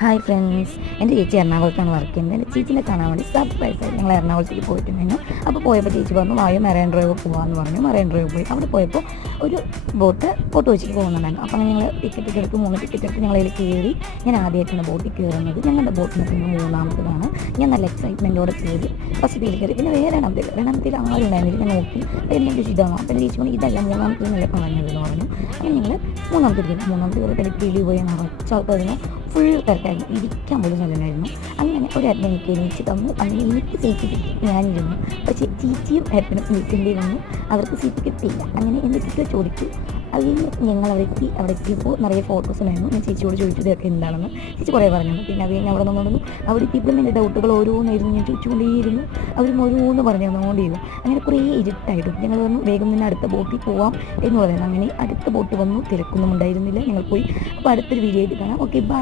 Hi friends, എൻ്റെ ചേച്ചി എറണാകുളത്താണ് വർക്ക് ചെയ്യുന്നത്. എൻ്റെ ചേച്ചിനെ കാണാൻ വേണ്ടി സർപ്രൈസായി ഞങ്ങൾ എറണാകുളത്തേക്ക് പോയിട്ടുണ്ടായിരുന്നു. അപ്പോൾ പോയപ്പോൾ ചേച്ചി പറഞ്ഞു വായു മെറൈൻ ഡ്രൈവ് പോകാമെന്ന് പറഞ്ഞു. മെറൈൻ ഡ്രൈവ് പോയി. അവിടെ പോയപ്പോൾ ഒരു ഫോട്ടോ വെച്ചിട്ട് പോകുന്നുണ്ടായിരുന്നു. അപ്പോൾ അങ്ങനെ ഞങ്ങൾ ടിക്കറ്റ് എടുത്ത് 3 ടിക്കറ്റ് എടുത്ത് ഞങ്ങളതിൽ കയറി. ഞാൻ ആദ്യമായിട്ടാണ് ബോട്ടിൽ കയറുന്നത്. ഞങ്ങളുടെ ബോട്ടിന് പിന്നെ 3ാമത്തതാണ്. ഞാൻ നല്ല എക്സൈറ്റ്മെൻറ്റോടെ കയറി. ഫസ്റ്റ് കയറി. പിന്നെ വേറെ രണ്ടാമത്തേൽ ആരും ഉണ്ടായിരുന്നില്ല. ഞാൻ നോക്കി എല്ലാം ചേച്ചി ഇതാണോ? അപ്പോൾ എൻ്റെ ചേച്ചി പറഞ്ഞു ഇതല്ല 3ാമത്തേൽ നല്ല പറഞ്ഞതെന്ന് പറഞ്ഞു. അങ്ങനെ ഞങ്ങൾ 3ാമത്തെ കയറി പോയി നിറച്ചാൾക്കായിരുന്നു. ഫുൾ തിരക്കായിരുന്നു. ഇരിക്കാൻ പോലും സ്ഥലമായിരുന്നു. അങ്ങനെ ഒരു ഏട്ടൻ എനിക്ക് എണീച്ച് തന്നു. അങ്ങനെ എനിക്ക് സീറ്റ് കിട്ടി. ഞാനിരുന്നു. പക്ഷേ ചേച്ചിയും ഏട്ടനും നിൽക്കേണ്ടി വന്നു. അവർക്ക് സീറ്റ് കിട്ടിയില്ല. അങ്ങനെ എൻ്റെ ചേച്ചി ചോദിച്ചു. അതിൽ ഞങ്ങൾ അവിടെ എത്തിയപ്പോൾ നിറയെ ഫോട്ടോസ് ഉണ്ടായിരുന്നു. ഞാൻ ചേച്ചിയോട് ചോദിച്ചു ഇതൊക്കെ എന്താണെന്ന്. ചേച്ചി കുറേ പറഞ്ഞു. പിന്നെ അത് കഴിഞ്ഞ് അവിടെ നിന്നുകൊണ്ടു അവിടെ എത്തിയപ്പോഴും എൻ്റെ ഡൗട്ടുകൾ ഓരോന്നായിരുന്നു. ഞാൻ ചോദിച്ചുകൊണ്ടേയിരുന്നു. അവരും ഓരോന്ന് പറഞ്ഞു തന്നുകൊണ്ടേയിരുന്നു. അങ്ങനെ കുറേ ഇരുട്ടായിട്ടും ഞങ്ങൾ പറഞ്ഞു വേഗം തന്നെ അടുത്ത ബോട്ടിൽ പോവാം എന്ന് പറയുന്നത്. അങ്ങനെ അടുത്ത ബോട്ട് വന്നു. തിരക്കൊന്നും ഉണ്ടായിരുന്നില്ല. ഞങ്ങൾ പോയി. അപ്പോൾ അടുത്തൊരു വീഡിയോ ആയിട്ട് കാണാം. Okay, by.